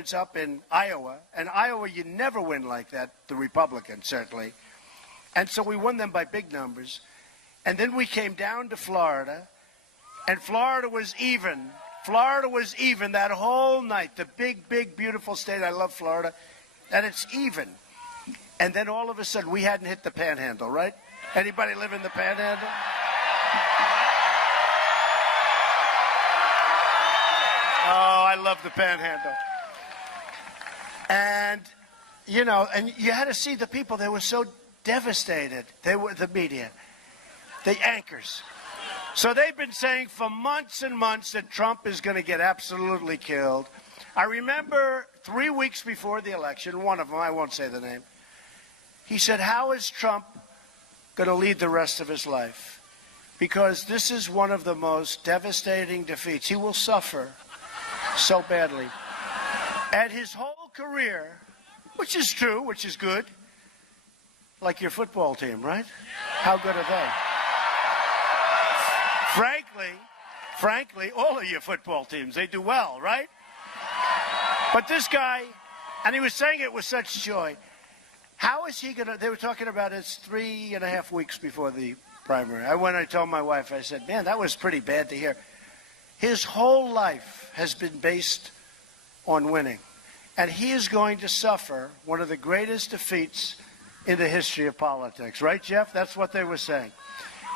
points up in Iowa. And Iowa, you never win like that, the Republicans, certainly. And so we won them by big numbers. And then we came down to Florida, and Florida was even. Florida was even that whole night. The big, big, beautiful state. I love Florida. And it's even. And then all of a sudden, we hadn't hit the Panhandle, right? Anybody live in the Panhandle? Oh, I love the Panhandle. And, you know, and you had to see the people. They were so devastated. They were the media, the anchors. So they've been saying for months and months that Trump is going to get absolutely killed. I remember 3 weeks before the election, one of them, I won't say the name, he said, how is Trump going to lead the rest of his life? Because this is one of the most devastating defeats. He will suffer so badly. And his whole career, which is true, which is good, like your football team, right? How good are they? Frankly, all of your football teams, they do well, right? But this guy, and he was saying it with such joy, how is he going to, they were talking about it's 3.5 weeks before the primary. I told my wife, I said, man, that was pretty bad to hear. His whole life has been based on winning. And he is going to suffer one of the greatest defeats in the history of politics. Right, Jeff? That's what they were saying.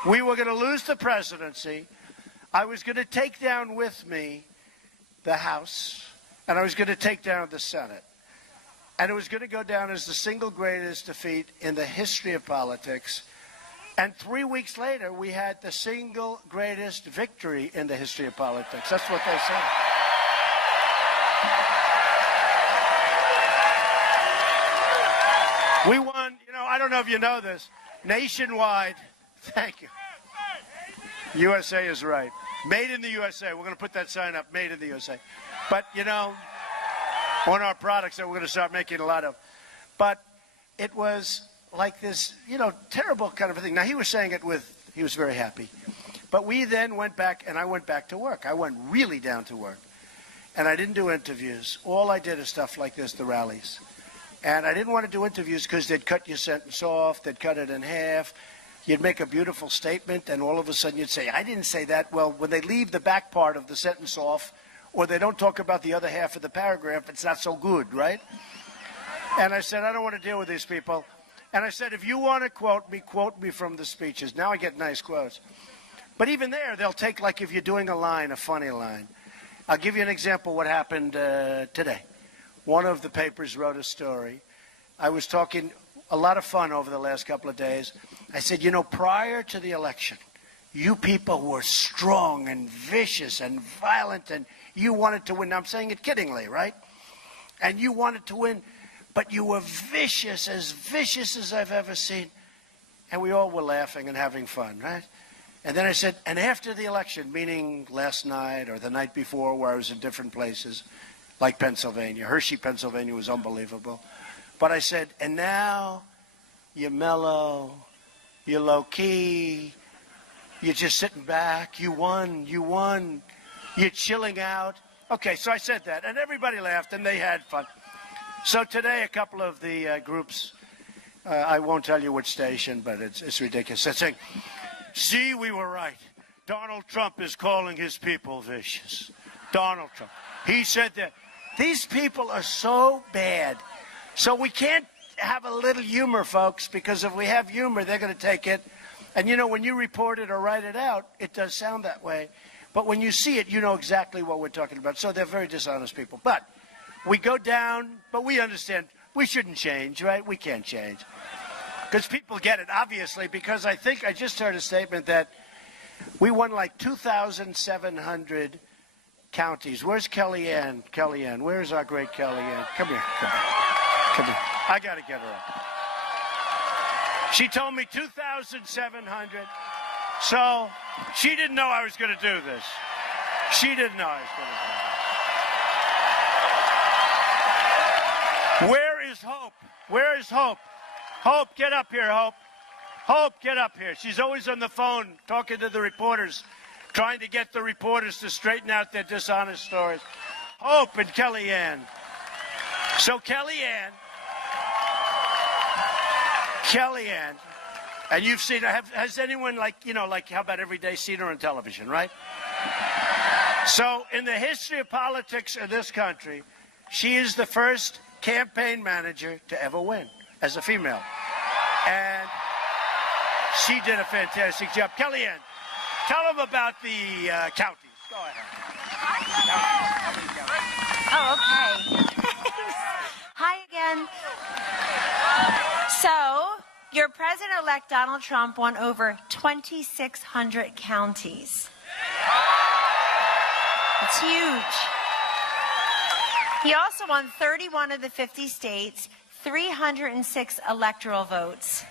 We were going to lose the presidency. I was going to take down with me the House, and I was going to take down the Senate. And it was going to go down as the single greatest defeat in the history of politics. And 3 weeks later, we had the single greatest victory in the history of politics. That's what they said. We won, you know, I don't know if you know this, nationwide. Thank you. USA is right. Made in the USA. We're going to put that sign up, made in the USA. But, you know, on our products that we're going to start making a lot of. But it was like this, you know, terrible kind of a thing. Now, he was saying it he was very happy. But we then went back, and I went back to work. I went really down to work. And I didn't do interviews. All I did is stuff like this, the rallies. And I didn't want to do interviews because they'd cut your sentence off, they'd cut it in half. You'd make a beautiful statement, and all of a sudden you'd say, I didn't say that. Well, when they leave the back part of the sentence off, or they don't talk about the other half of the paragraph, it's not so good, right? And I said, I don't want to deal with these people. And I said, if you want to quote me from the speeches. Now I get nice quotes. But even there, they'll take, like if you're doing a line, a funny line. I'll give you an example what happened today. One of the papers wrote a story. I was talking a lot of fun over the last couple of days. I said, you know, prior to the election, you people were strong and vicious and violent, and you wanted to win. Now, I'm saying it kiddingly, right? And you wanted to win, but you were vicious as I've ever seen. And we all were laughing and having fun, right? And then I said, and after the election, meaning last night or the night before where I was in different places, like Pennsylvania. Hershey, Pennsylvania was unbelievable. But I said, and now you're mellow, you're low-key, you're just sitting back, you won, you're chilling out. Okay, so I said that, and everybody laughed, and they had fun. So today, a couple of the groups, I won't tell you which station, but it's ridiculous. They're saying, see, we were right. Donald Trump is calling his people vicious. Donald Trump. He said that. These people are so bad. So we can't have a little humor, folks, because if we have humor, they're going to take it. And, you know, when you report it or write it out, it does sound that way. But when you see it, you know exactly what we're talking about. So they're very dishonest people. But we go down, but we understand we shouldn't change, right? We can't change. Because people get it, obviously, because I think I just heard a statement that we won like 2,700 counties. Where's Kellyanne? Kellyanne, where's our great Kellyanne? Come here. Come here. I got to get her up. She told me 2,700. So she didn't know I was going to do this. She didn't know I was going to do this. Where is Hope? Where is Hope? Hope, get up here, Hope. Hope, get up here. She's always on the phone talking to the reporters, trying to get the reporters to straighten out their dishonest stories. Hope and Kellyanne. So Kellyanne, and you've seen her. Has anyone, like, how about every day, seen her on television, right? So in the history of politics of this country, she is the first campaign manager to ever win as a female. And she did a fantastic job. Kellyanne, tell them about the counties. Go ahead. Oh, okay. Hi again. So, your President-elect Donald Trump won over 2,600 counties. It's huge. He also won 31 of the 50 states, 306 electoral votes.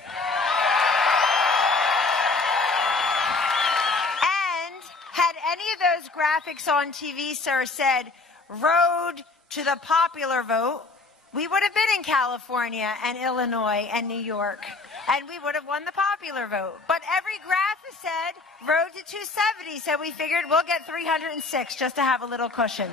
And had any of those graphics on TV, sir, said road to the popular vote, we would have been in California and Illinois and New York, and we would have won the popular vote. But every graph has said road to 270, so we figured we'll get 306 just to have a little cushion.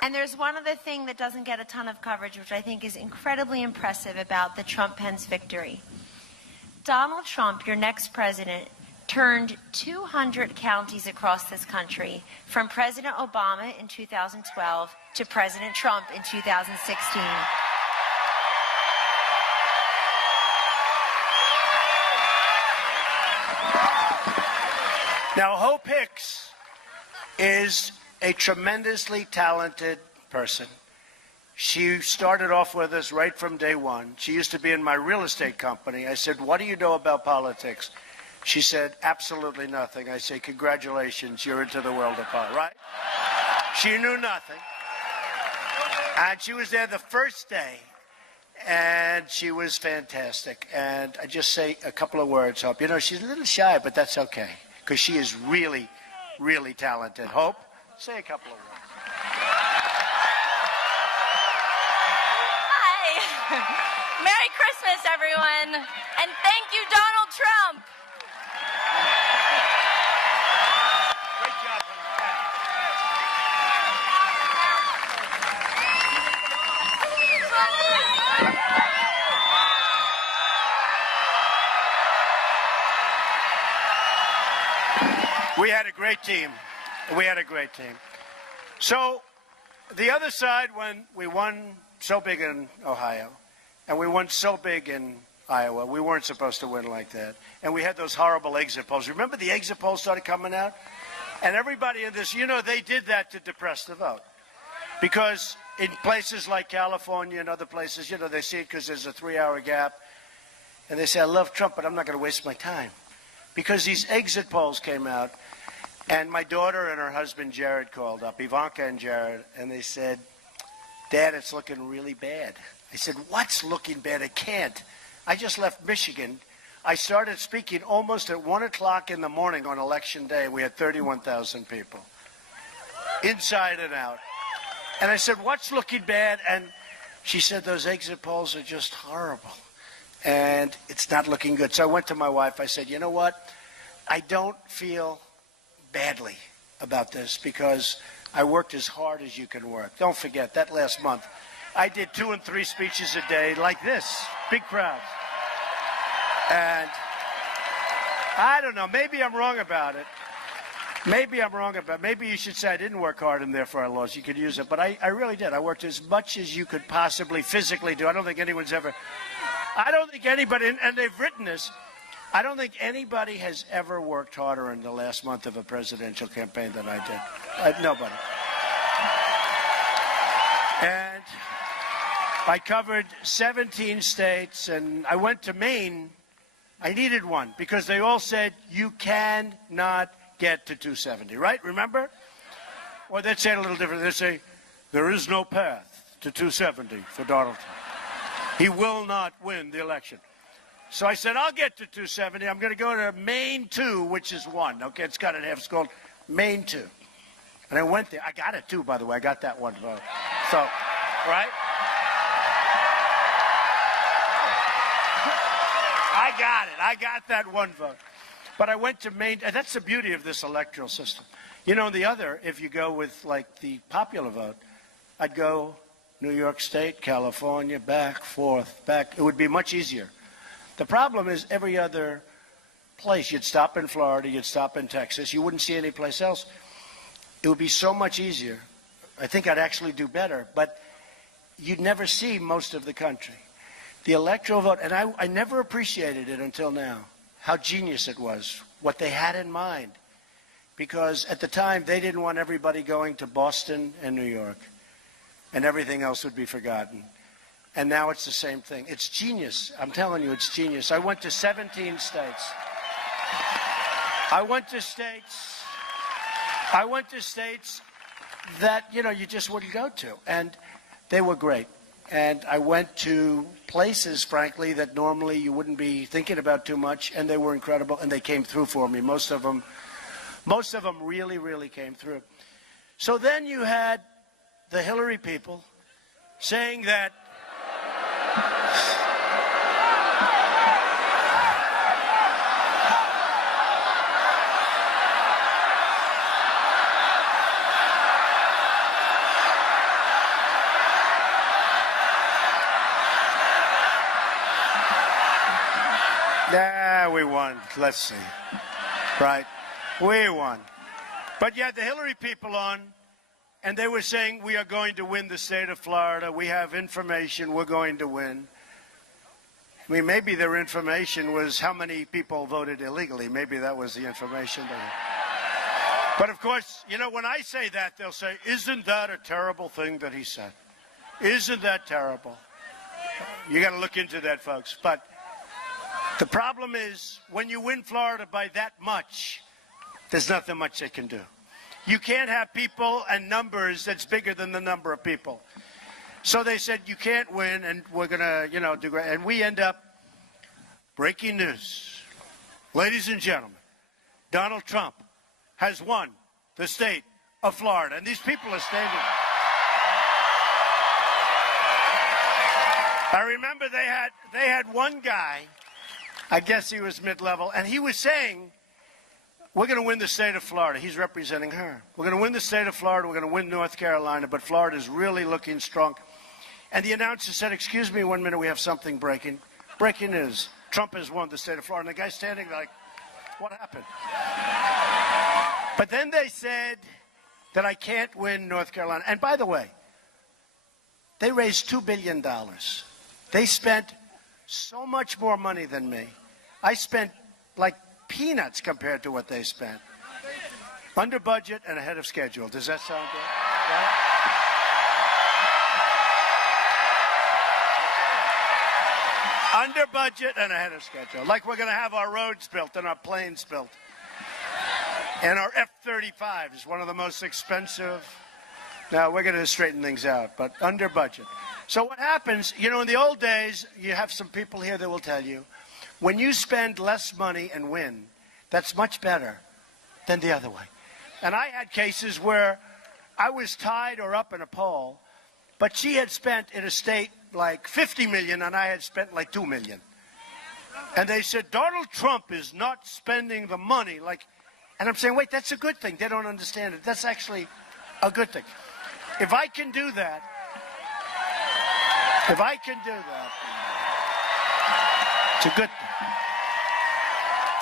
And there's one other thing that doesn't get a ton of coverage, which I think is incredibly impressive about the Trump-Pence victory. Donald Trump, your next president, turned 200 counties across this country, from President Obama in 2012 to President Trump in 2016. Now, Hope Hicks is a tremendously talented person. She started off with us right from day one. She used to be in my real estate company. I said, "What do you know about politics?" She said, "Absolutely nothing." I say, "Congratulations, you're into the world of politics," right? She knew nothing. And she was there the first day, and she was fantastic. And I just say a couple of words, Hope. She's a little shy, but that's okay, because she is really, really talented. Hope, say a couple of words. Hi. Merry Christmas, everyone. And thank you, Donald Trump. Great job. We had a great team. So the other side, when we won so big in Ohio, and we won so big in Iowa, we weren't supposed to win like that. And we had those horrible exit polls. Remember the exit polls started coming out? And everybody in this, they did that to depress the vote. Because in places like California and other places, they see it because there's a 3-hour gap. And they say, "I love Trump, but I'm not going to waste my time." Because these exit polls came out, and my daughter and her husband Jared called up, Ivanka and Jared, and they said, "Dad, it's looking really bad." I said, "What's looking bad? It can't. I just left Michigan. I started speaking almost at 1 o'clock in the morning on Election Day. We had 31,000 people, inside and out. And I said, "What's looking bad?" And she said, "Those exit polls are just horrible. And it's not looking good." So I went to my wife. I said, "You know what? I don't feel badly about this because I worked as hard as you can work." Don't forget, that last month, I did 2 and 3 speeches a day like this, big crowds. And I don't know, maybe I'm wrong about it. Maybe you should say I didn't work hard in there for our laws. You could use it. But I really did. I worked as much as you could possibly physically do. I don't think anybody, and they've written this, I don't think anybody has ever worked harder in the last month of a presidential campaign than I did. Nobody. And I covered 17 states, and I went to Maine. I needed one because they all said, "You cannot get to 270, right? Remember? Or they'd say it a little different. They'd say, "There is no path to 270 for Donald Trump. He will not win the election." So I said, "I'll get to 270. I'm going to go to Maine 2, which is 1. Okay, it's cut in half. It's called Maine 2. And I went there. I got it, too, by the way. I got that one vote. So, right? I got it. I got that one vote. But I went to Maine, and that's the beauty of this electoral system. You know, the other, if you go with like the popular vote, I'd go New York State, California, back, forth, back. It would be much easier. The problem is every other place, you'd stop in Florida, you'd stop in Texas, you wouldn't see any place else. It would be so much easier. I think I'd actually do better, but you'd never see most of the country. The electoral vote, and I never appreciated it until now, how genius it was, what they had in mind. Because at the time, they didn't want everybody going to Boston and New York, and everything else would be forgotten. And now it's the same thing. It's genius. I'm telling you, it's genius. I went to 17 states. I went to states that, you know, you just wouldn't go to. And they were great. And I went to places, frankly, that normally you wouldn't be thinking about too much, and they were incredible, and they came through for me. Most of them really, really came through. So then you had the Hillary people saying that we won. Let's see. Right. We won. But you had the Hillary people on, and they were saying, we are going to win the state of Florida. We have information. We're going to win. I mean, maybe their information was how many people voted illegally. Maybe that was the information. But, of course, you know, when I say that, they'll say, isn't that a terrible thing that he said? Isn't that terrible? You got to look into that, folks. But the problem is, when you win Florida by that much, there's nothing much they can do. You can't have people and numbers that's bigger than the number of people. So they said, you can't win, and we're going to, you know, do great. And we end up, breaking news. Ladies and gentlemen, Donald Trump has won the state of Florida. And these people are standing. I remember they had one guy, I guess he was mid-level, and he was saying, we're going to win the state of Florida. He's representing her. We're going to win the state of Florida. We're going to win North Carolina, but Florida is really looking strong. And the announcer said, excuse me 1 minute, we have something breaking. Breaking news. Trump has won the state of Florida. And the guy's standing there like, what happened? But then they said that I can't win North Carolina. And by the way, they raised $2 billion. They spent so much more money than me. I spent like peanuts compared to what they spent. Under budget and ahead of schedule. Does that sound good? Right? Under budget and ahead of schedule. Like we're going to have our roads built and our planes built. And our F-35 is one of the most expensive. Now, we're going to straighten things out, but under budget. So what happens, you know, in the old days, you have some people here that will tell you, when you spend less money and win, that's much better than the other way. And I had cases where I was tied or up in a poll, but she had spent in a state like $50 million and I had spent like $2 million. And they said, Donald Trump is not spending the money like, and I'm saying, wait, that's a good thing. They don't understand it. That's actually a good thing. If I can do that, it's a good thing.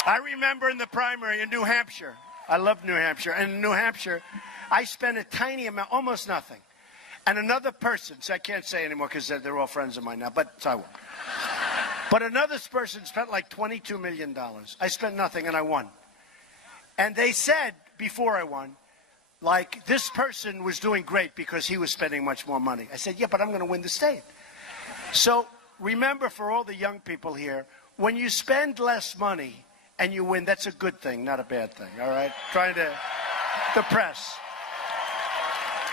I remember in the primary in New Hampshire, I love New Hampshire, and in New Hampshire, I spent a tiny amount, almost nothing. And another person, so I can't say anymore because they're all friends of mine now, but so I won't. But another person spent like $22 million. I spent nothing and I won. And they said before I won, like, this person was doing great because he was spending much more money. I said, yeah, but I'm going to win the state. So remember, for all the young people here, when you spend less money and you win, that's a good thing, not a bad thing, all right? Trying to, the press.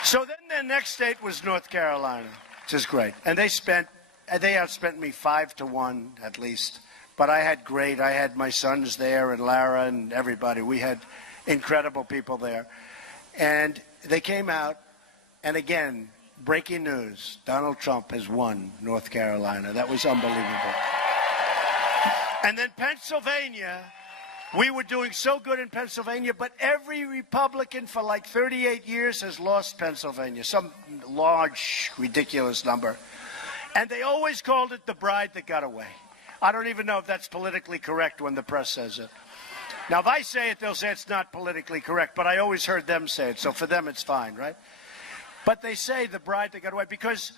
So then the next state was North Carolina, which is great. And they outspent me 5-1 at least. But I had my sons there and Lara and everybody. We had incredible people there. And they came out, and again, breaking news, Donald Trump has won North Carolina. That was unbelievable. And then Pennsylvania, We were doing so good in Pennsylvania, but every Republican for like 38 years has lost Pennsylvania, some large, ridiculous number. And they always called it the bride that got away. I don't even know if that's politically correct when the press says it. Now, if I say it, they'll say it's not politically correct, but I always heard them say it, so for them it's fine, right? But they say the bride that got away because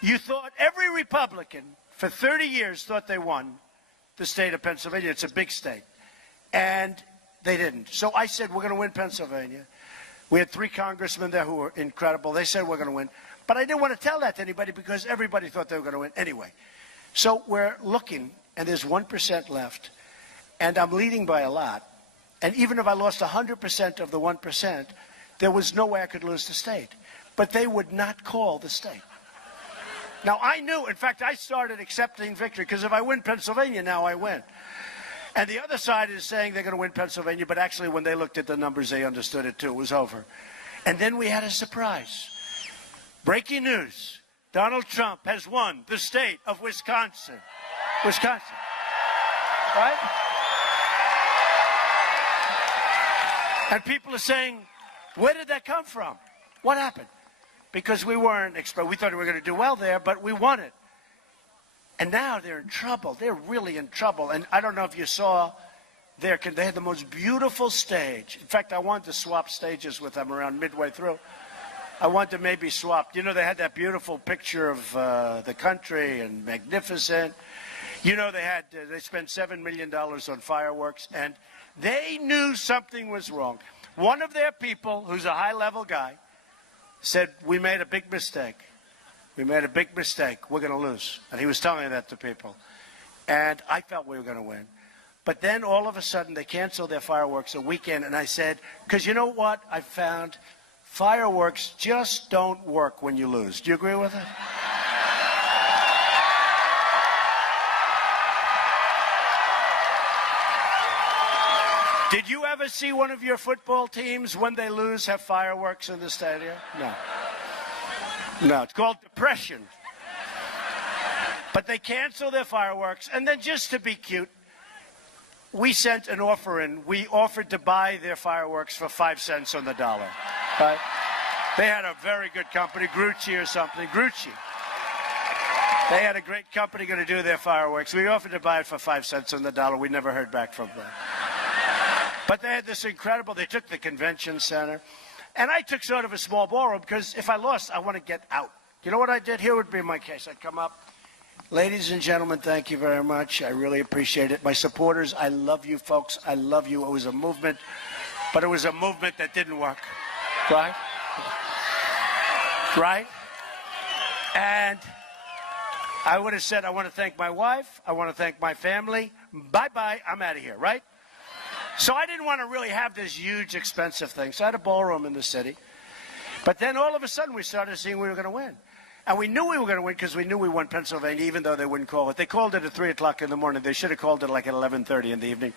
you thought every Republican for 30 years thought they won the state of Pennsylvania. It's a big state. And they didn't. So I said, we're going to win Pennsylvania. We had 3 congressmen there who were incredible. They said we're going to win. But I didn't want to tell that to anybody because everybody thought they were going to win anyway. So we're looking, and there's 1% left. And I'm leading by a lot. And even if I lost 100% of the 1%, there was no way I could lose the state. But they would not call the state. Now, I knew, in fact, I started accepting victory because if I win Pennsylvania, now I win. And the other side is saying they're going to win Pennsylvania, but actually when they looked at the numbers, they understood it too. It was over. And then we had a surprise. Breaking news. Donald Trump has won the state of Wisconsin. Wisconsin. Right? And people are saying, where did that come from? What happened? Because we weren't we thought we were going to do well there, but we won it. And now they're in trouble. They're really in trouble. And I don't know if you saw they had the most beautiful stage. In fact, I wanted to swap stages with them around midway through. I wanted to maybe swap. You know, they had that beautiful picture of the country and magnificent. You know, they spent $7 million on fireworks, and they knew something was wrong. One of their people, who's a high-level guy, said, we made a big mistake. We made a big mistake. We're going to lose. And he was telling that to people. And I felt we were going to win. But then all of a sudden they canceled their fireworks a weekend. And I said, because you know what I found? Fireworks just don't work when you lose. Do you agree with it? Did you ever see one of your football teams, when they lose, have fireworks in the stadium? No. No, it's called depression. But they cancel their fireworks, and then just to be cute, we sent an offer in. We offered to buy their fireworks for 5 cents on the dollar. Right? They had a very good company, Grucci or something. Grucci. They had a great company going to do their fireworks. We offered to buy it for 5 cents on the dollar. We never heard back from them. But they had this incredible, they took the convention center. And I took sort of a small ballroom because if I lost, I want to get out. You know what I did? Here would be my case. I'd come up. Ladies and gentlemen, thank you very much. I really appreciate it. My supporters, I love you folks. I love you. It was a movement, but it was a movement that didn't work. Right? Right? And I would have said, I want to thank my wife. I want to thank my family. Bye-bye. I'm out of here, right? So I didn't want to really have this huge, expensive thing. So I had a ballroom in the city. But then all of a sudden we started seeing we were going to win. And we knew we were going to win because we knew we won Pennsylvania, even though they wouldn't call it. They called it at 3 o'clock in the morning. They should have called it like at 11:30 in the evening.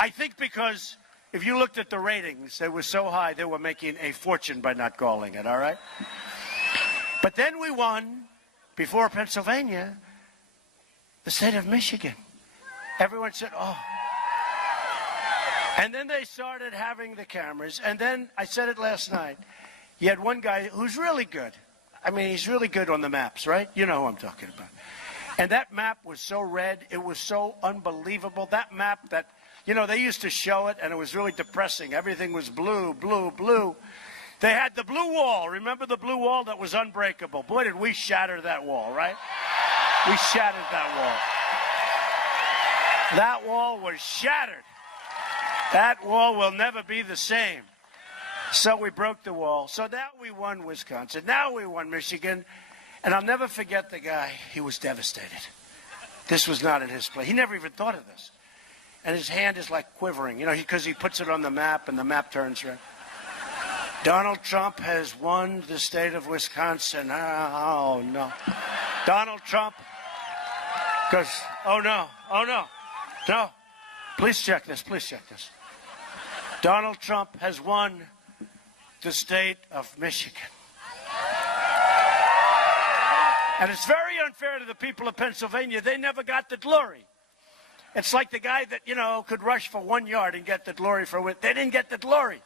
I think because if you looked at the ratings, they were so high, they were making a fortune by not calling it, all right? But then we won, before Pennsylvania, the state of Michigan. Everyone said, oh. And then they started having the cameras. And then, I said it last night, you had one guy who's really good. I mean, he's really good on the maps, right? You know who I'm talking about. And that map was so red. It was so unbelievable. That map that, you know, they used to show it, and it was really depressing. Everything was blue, blue, blue. They had the blue wall. Remember the blue wall that was unbreakable? Boy, did we shatter that wall, right? We shattered that wall. That wall was shattered. That wall will never be the same. So we broke the wall. So now we won Wisconsin. Now we won Michigan. And I'll never forget the guy. He was devastated. This was not in his play. He never even thought of this. And his hand is like quivering, you know, because he puts it on the map and the map turns red. Donald Trump has won the state of Wisconsin. Oh, no. Donald Trump goes, oh, no, no. Please check this, Donald Trump has won the state of Michigan. And it's very unfair to the people of Pennsylvania. They never got the glory. It's like the guy that, could rush for 1 yard and get the glory for it. They didn't get the glory.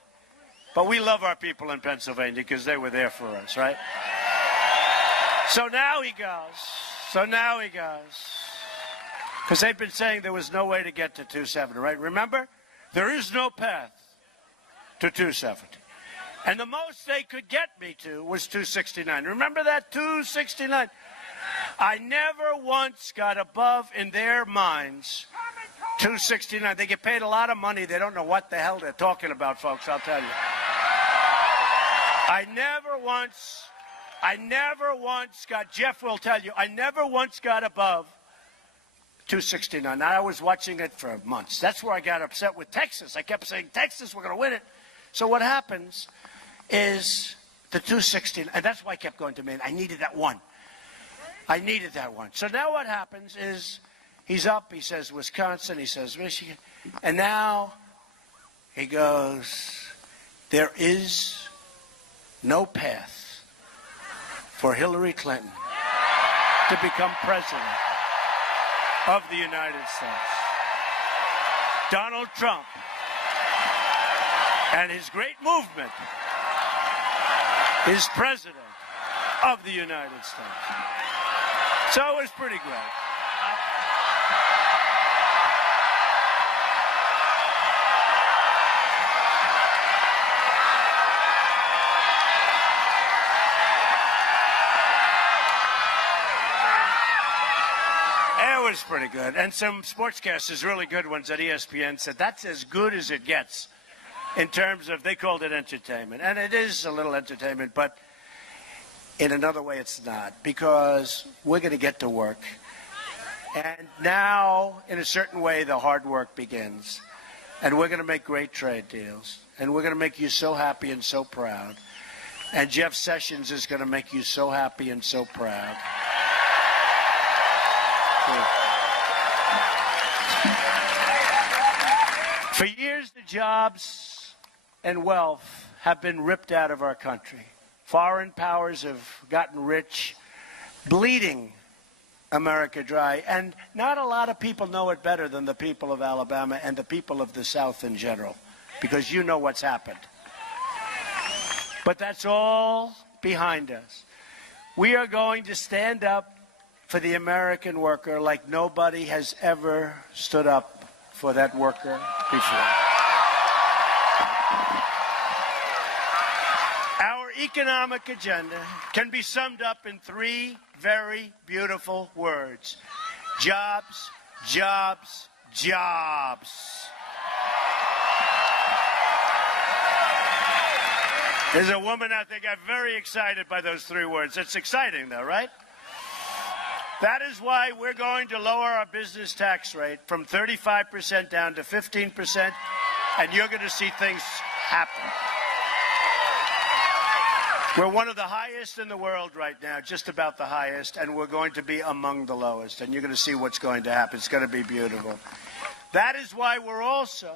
But we love our people in Pennsylvania because they were there for us, right? So now he goes. Because they've been saying there was no way to get to 270, right? Remember? There is no path to 270. And the most they could get me to was 269. Remember that? 269. I never once got above, in their minds, 269. They get paid a lot of money. They don't know what the hell they're talking about, folks, I'll tell you. I never once got, Jeff will tell you, I never once got above 269. Now, I was watching it for months. That's where I got upset with Texas. I kept saying, Texas, we're going to win it. So what happens is the 269, and that's why I kept going to Maine. I needed that one. So now what happens is he's up, he says Wisconsin, he says Michigan, and now he goes, there is no path for Hillary Clinton to become president of the United States. Donald Trump and his great movement is president of the United States. So it was pretty great. It was pretty good. And some sportscasters, really good ones at ESPN, said that's as good as it gets in terms of, they called it entertainment. And it is a little entertainment, but in another way it's not, because we're going to get to work. And now, in a certain way, the hard work begins. And we're going to make great trade deals. And we're going to make you so happy and so proud. And Jeff Sessions is going to make you so happy and so proud. For years, the jobs and wealth have been ripped out of our country. Foreign powers have gotten rich, bleeding America dry. And not a lot of people know it better than the people of Alabama and the people of the South in general, because you know what's happened. But that's all behind us. We are going to stand up for the American worker like nobody has ever stood up for that worker before. Our economic agenda can be summed up in three very beautiful words: jobs, jobs, jobs. There's a woman out there got very excited by those three words. It's exciting, though, right? That is why we're going to lower our business tax rate from 35% down to 15%, and you're going to see things happen. We're one of the highest in the world right now, just about the highest, and we're going to be among the lowest, and you're going to see what's going to happen. It's going to be beautiful. That is why we're also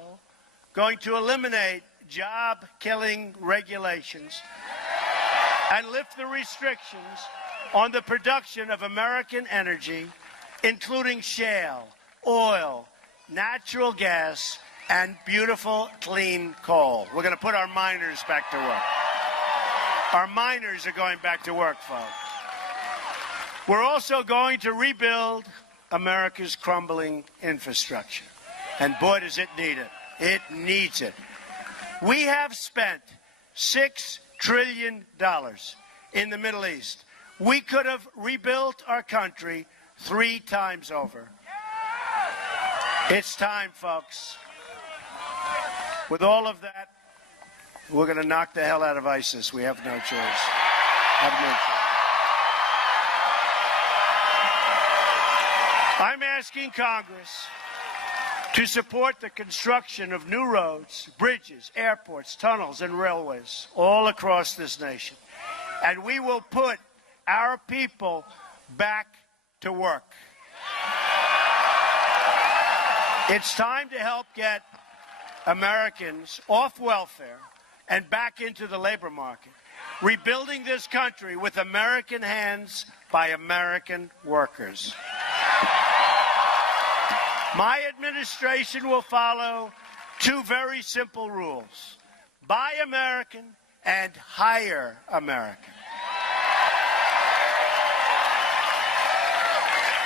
going to eliminate job-killing regulations and lift the restrictions on the production of American energy, including shale, oil, natural gas, and beautiful, clean coal. We're going to put our miners back to work. Our miners are going back to work, folks. We're also going to rebuild America's crumbling infrastructure. And boy, does it need it. It needs it. We have spent $6 trillion in the Middle East. We could have rebuilt our country 3 times over. It's time, folks. With all of that, we're going to knock the hell out of ISIS. We have no choice. I'm asking Congress to support the construction of new roads, bridges, airports, tunnels, and railways all across this nation. And we will put our people back to work. It's time to help get Americans off welfare and back into the labor market, rebuilding this country with American hands by American workers. My administration will follow two very simple rules: buy American and hire American.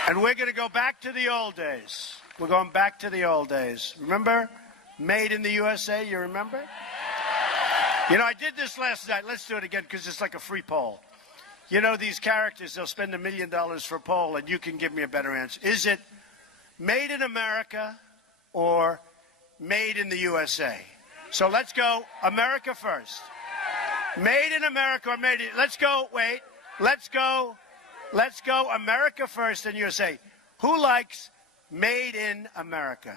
And we're going to go back to the old days. We're going back to the old days. Remember? Made in the USA, you remember? You know, I did this last night. Let's do it again because it's like a free poll. You know, these characters, they'll spend $1 million for a poll, and you can give me a better answer. Is it made in America or made in the USA? So let's go America first. Made in America or made in... Let's go, wait. Let's go America first and USA. Who likes made in America?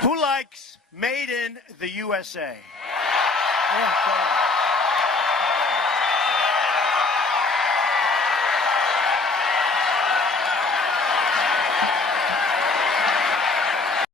Who likes made in the USA? Yeah,